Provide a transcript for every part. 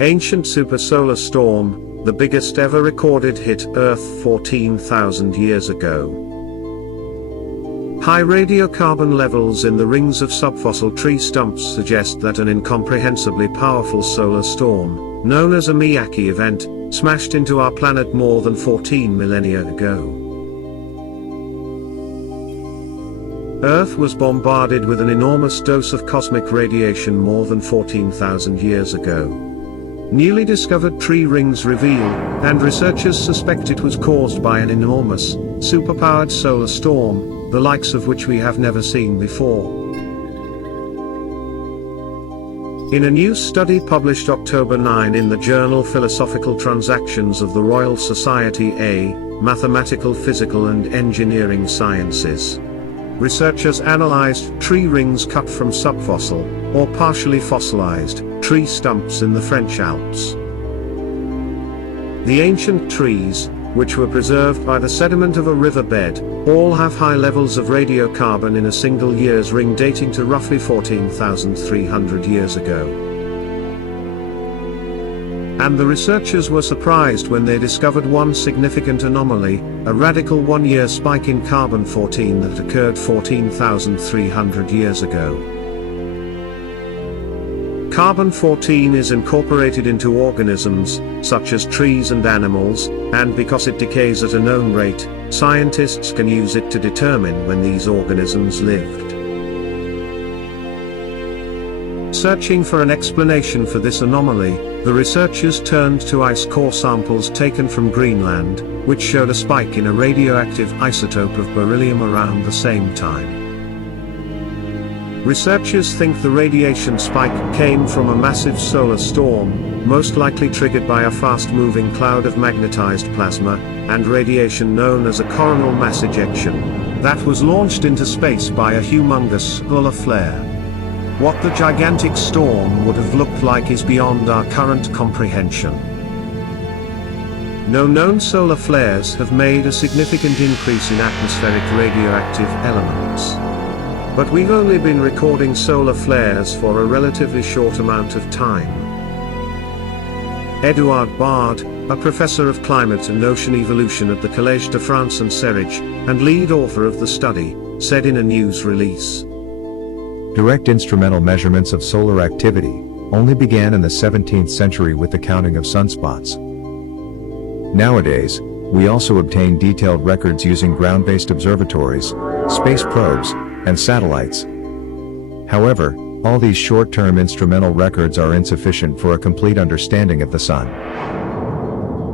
Ancient supersolar storm, the biggest ever recorded, hit Earth 14,000 years ago. High radiocarbon levels in the rings of subfossil tree stumps suggest that an incomprehensibly powerful solar storm, known as a Miyake event, smashed into our planet more than 14 millennia ago. Earth was bombarded with an enormous dose of cosmic radiation more than 14,000 years ago. Newly discovered tree rings reveal, and researchers suspect it was caused by an enormous, superpowered solar storm, the likes of which we have never seen before. In a new study published October 9 in the journal Philosophical Transactions of the Royal Society A, Mathematical, Physical and Engineering Sciences, researchers analyzed tree rings cut from subfossil, or partially fossilized, tree stumps in the French Alps. The ancient trees, which were preserved by the sediment of a riverbed, all have high levels of radiocarbon in a single year's ring dating to roughly 14,300 years ago. And the researchers were surprised when they discovered one significant anomaly, a radical one-year spike in carbon-14 that occurred 14,300 years ago. Carbon-14 is incorporated into organisms, such as trees and animals, and because it decays at a known rate, scientists can use it to determine when these organisms lived. Searching for an explanation for this anomaly, the researchers turned to ice core samples taken from Greenland, which showed a spike in a radioactive isotope of beryllium around the same time. Researchers think the radiation spike came from a massive solar storm, most likely triggered by a fast-moving cloud of magnetized plasma, and radiation known as a coronal mass ejection, that was launched into space by a humongous solar flare. What the gigantic storm would have looked like is beyond our current comprehension. No known solar flares have made a significant increase in atmospheric radioactive elements. But we've only been recording solar flares for a relatively short amount of time. Edouard Bard, a professor of climate and ocean evolution at the Collège de France and Cerege, and lead author of the study, said in a news release, "Direct instrumental measurements of solar activity only began in the 17th century with the counting of sunspots. Nowadays, we also obtain detailed records using ground-based observatories, space probes, and satellites. However, all these short-term instrumental records are insufficient for a complete understanding of the Sun.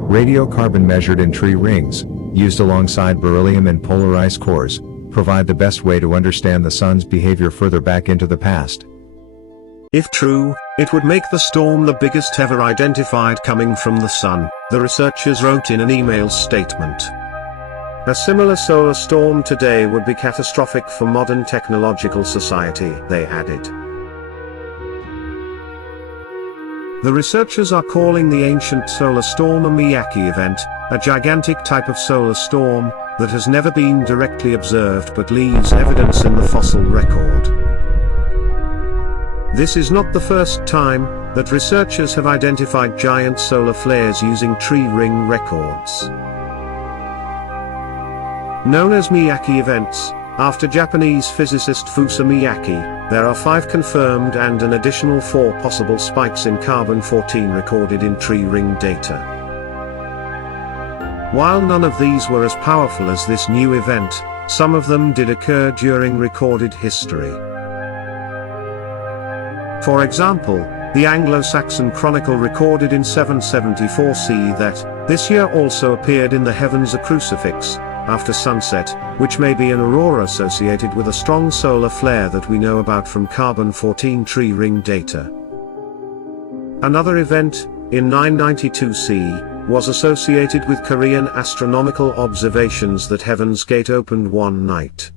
Radiocarbon measured in tree rings, used alongside beryllium in polar ice cores, provide the best way to understand the Sun's behavior further back into the past." If true, it would make the storm the biggest ever identified coming from the Sun, the researchers wrote in an email statement. A similar solar storm today would be catastrophic for modern technological society, they added. The researchers are calling the ancient solar storm a Miyake event, a gigantic type of solar storm that has never been directly observed but leaves evidence in the fossil record. This is not the first time that researchers have identified giant solar flares using tree ring records. Known as Miyake events, after Japanese physicist Fusa Miyake, there are 5 confirmed and an additional 4 possible spikes in carbon-14 recorded in tree ring data. While none of these were as powerful as this new event, some of them did occur during recorded history. For example, the Anglo-Saxon Chronicle recorded in 774 CE that, this year also appeared in the heavens a crucifix, after sunset, which may be an aurora associated with a strong solar flare that we know about from carbon-14 tree ring data. Another event, in 992 CE, was associated with Korean astronomical observations that Heaven's Gate opened one night.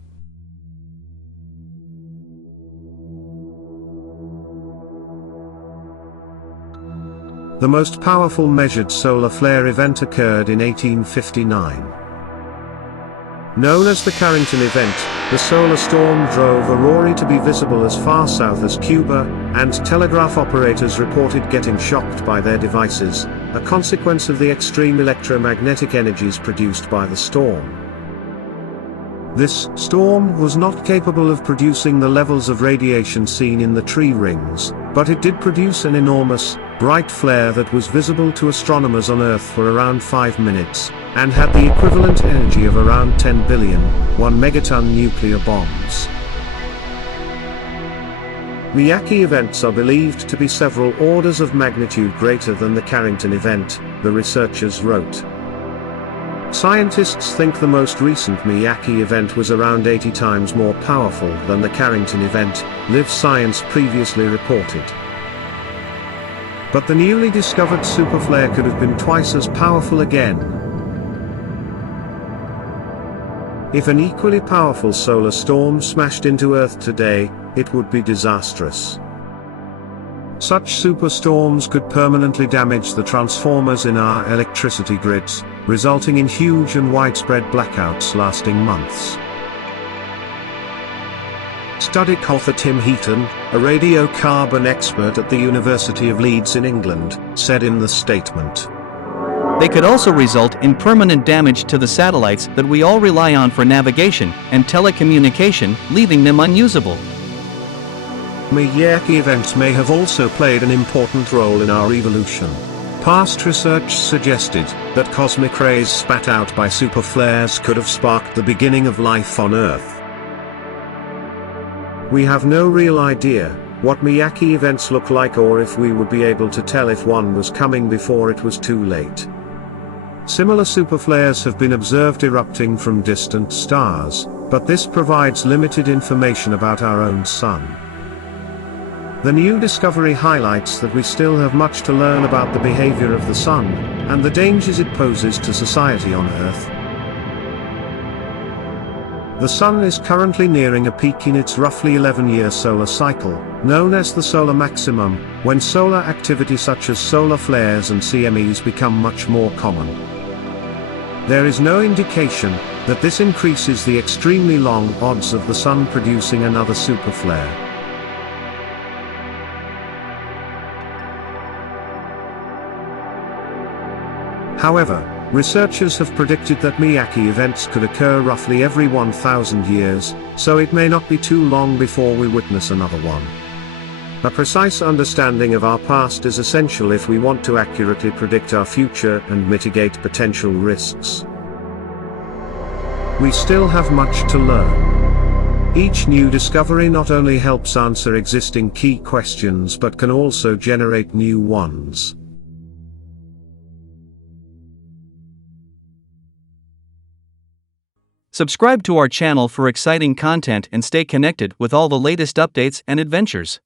The most powerful measured solar flare event occurred in 1859. Known as the Carrington event, the solar storm drove aurorae to be visible as far south as Cuba, and telegraph operators reported getting shocked by their devices, a consequence of the extreme electromagnetic energies produced by the storm. This storm was not capable of producing the levels of radiation seen in the tree rings, but it did produce an enormous, bright flare that was visible to astronomers on Earth for around 5 minutes, and had the equivalent energy of around 10 billion, 1 megaton nuclear bombs. Miyake events are believed to be several orders of magnitude greater than the Carrington event, the researchers wrote. Scientists think the most recent Miyake event was around 80 times more powerful than the Carrington event, Live Science previously reported. But the newly discovered superflare could have been twice as powerful again. If an equally powerful solar storm smashed into Earth today, it would be disastrous. Such superstorms could permanently damage the transformers in our electricity grids, resulting in huge and widespread blackouts lasting months. Study author Tim Heaton, a radiocarbon expert at the University of Leeds in England, said in the statement. They could also result in permanent damage to the satellites that we all rely on for navigation and telecommunication, leaving them unusable. Miyake events may have also played an important role in our evolution. Past research suggested that cosmic rays spat out by superflares could have sparked the beginning of life on Earth. We have no real idea what Miyake events look like, or if we would be able to tell if one was coming before it was too late. Similar superflares have been observed erupting from distant stars, but this provides limited information about our own sun. The new discovery highlights that we still have much to learn about the behavior of the sun, and the dangers it poses to society on Earth. The sun is currently nearing a peak in its roughly 11-year solar cycle, known as the solar maximum, when solar activity such as solar flares and CMEs become much more common. There is no indication that this increases the extremely long odds of the sun producing another superflare. However, researchers have predicted that Miyake events could occur roughly every 1,000 years, so it may not be too long before we witness another one. A precise understanding of our past is essential if we want to accurately predict our future and mitigate potential risks. We still have much to learn. Each new discovery not only helps answer existing key questions but can also generate new ones. Subscribe to our channel for exciting content and stay connected with all the latest updates and adventures.